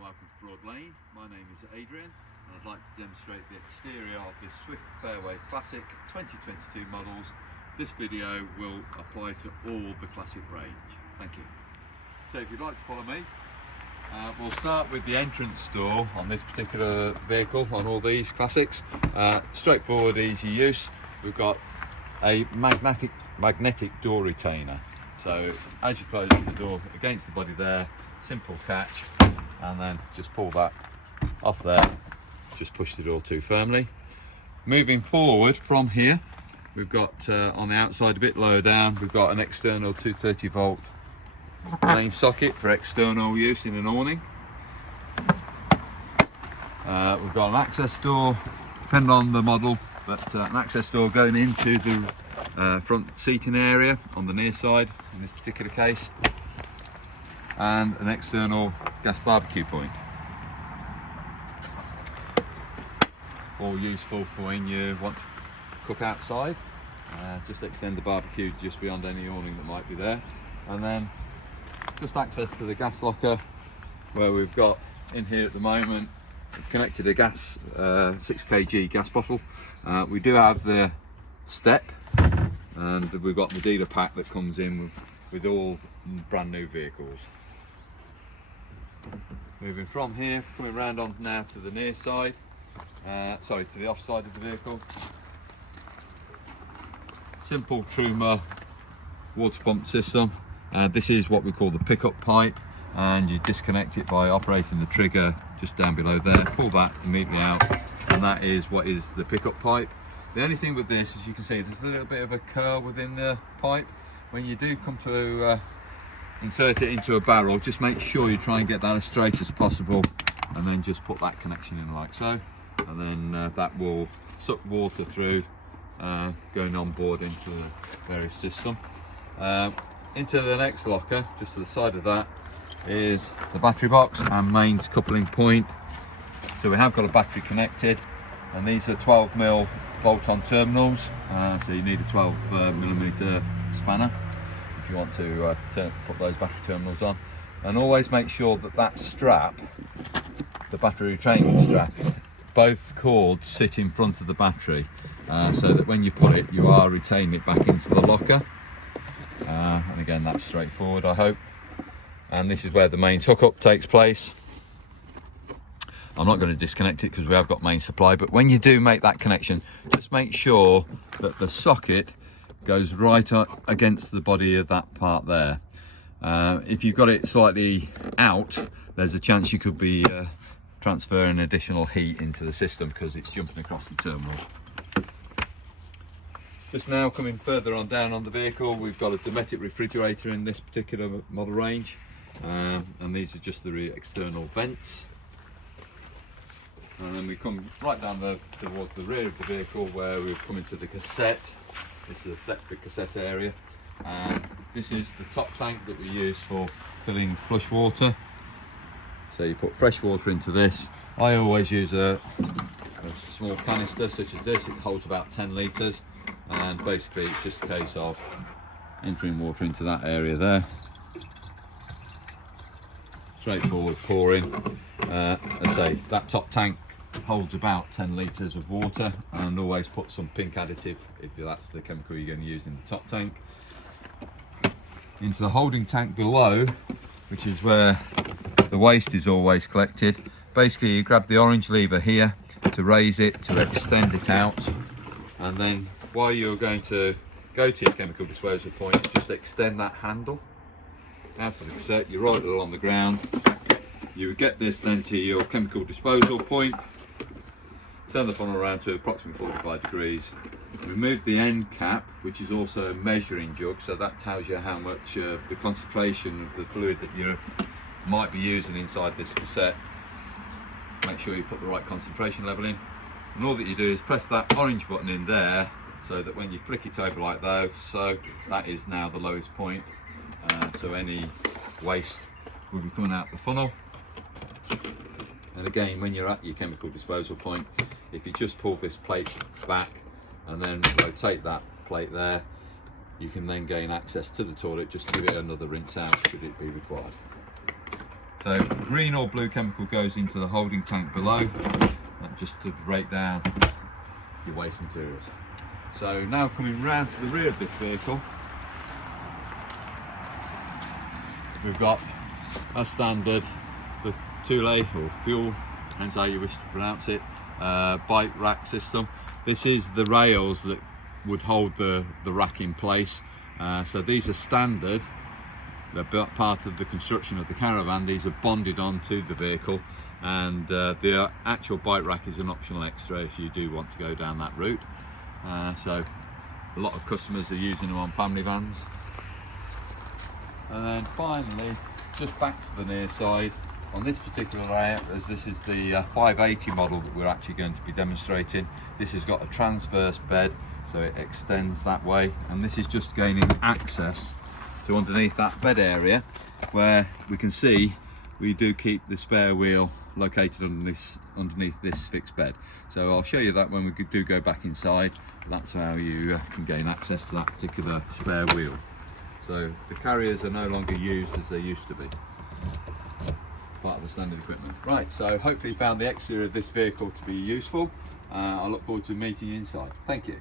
and welcome to Broadlane. My name is Adrian and I'd like to demonstrate the exterior of this Swift Fairway Classic 2022 models. This video will apply to all the Classic range. Thank you. So if you'd like to follow me, we'll start with the entrance door on this particular vehicle, on all these Classics. Straightforward, easy use. We've got a magnetic door retainer. So as you close the door against the body there, simple catch, and then just pull that off there, just push the door to firmly. Moving forward from here, we've got on the outside a bit lower down, we've got an external 230 volt main socket for external use in an awning. We've got an access door, depending on the model, but an access door going into the front seating area on the near side in this particular case, and an external gas barbecue point. All useful for when you want to cook outside. Just extend the barbecue just beyond any awning that might be there, and then just access to the gas locker, where we've got in here at the moment connected a gas 6 kg gas bottle. We do have the step, and we've got the dealer pack that comes in with all brand new vehicles. Moving from here, coming round on now to the near side, to the off side of the vehicle. Simple Truma water pump system. This is what we call the pickup pipe, and you disconnect it by operating the trigger just down below there. Pull that immediately out, and that is what is the pickup pipe. The only thing with this, as you can see, there's a little bit of a curl within the pipe. When you do come to insert it into a barrel, just make sure you try and get that as straight as possible, and then just put that connection in like so, and then that will suck water through, going on board into the various system. Into the next locker, just to the side of that, is the battery box and mains coupling point. So we have got a battery connected, and these are 12mm bolt-on terminals, so you need a 12mm spanner if you want to put those battery terminals on. And always make sure that that strap, the battery retaining strap, both cords sit in front of the battery, so that when you put it, you are retaining it back into the locker. And again, that's straightforward, I hope. And this is where the mains hookup takes place. I'm not going to disconnect it because we have got main supply, but when you do make that connection, just make sure that the socket goes right up against the body of that part there. If you've got it slightly out, there's a chance you could be transferring additional heat into the system because it's jumping across the terminals. Just now coming further on down on the vehicle, we've got a Dometic refrigerator in this particular model range, and these are just the external vents. And then we come right down towards the rear of the vehicle, where we've come into the cassette. This is the cassette area. This is the top tank that we use for filling flush water. So you put fresh water into this. I always use a small canister such as this. It holds about 10 litres, and basically it's just a case of entering water into that area there. Straightforward pouring. As I say, that top tank holds about 10 litres of water, and always put some pink additive if that's the chemical you're going to use in the top tank. Into the holding tank below, which is where the waste is always collected. Basically you grab the orange lever here to raise it, to extend it out, and then while you're going to go to your chemical disposal point, just extend that handle out of the cassette. You roll it along the ground. You would get this then to your chemical disposal point, turn the funnel around to approximately 45 degrees, remove the end cap, which is also a measuring jug, so that tells you how much the concentration of the fluid that you might be using inside this cassette. Make sure you put the right concentration level in, and all that you do is press that orange button in there, so that when you flick it over like that, so that is now the lowest point, so any waste will be coming out the funnel. And again, when you're at your chemical disposal point, if you just pull this plate back and then rotate that plate there, you can then gain access to the toilet just to give it another rinse out should it be required. So green or blue chemical goes into the holding tank below, just to break down your waste materials. So now coming round to the rear of this vehicle, we've got a standard, the Thule or fuel, depends how you wish to pronounce it, bike rack system. This is the rails that would hold the rack in place. So these are standard. They're part of the construction of the caravan. These are bonded onto the vehicle, and the actual bike rack is an optional extra if you do want to go down that route. So a lot of customers are using them on family vans. And then finally, just back to the near side, on this particular layout, as this is the 580 model that we're actually going to be demonstrating, this has got a transverse bed, so it extends that way, and this is just gaining access to underneath that bed area, where we can see we do keep the spare wheel located underneath this fixed bed. So I'll show you that when we do go back inside. That's how you can gain access to that particular spare wheel. So the carriers are no longer used as they used to be, part of the standard equipment. Right, so hopefully you found the exterior of this vehicle to be useful. I look forward to meeting you inside. Thank you.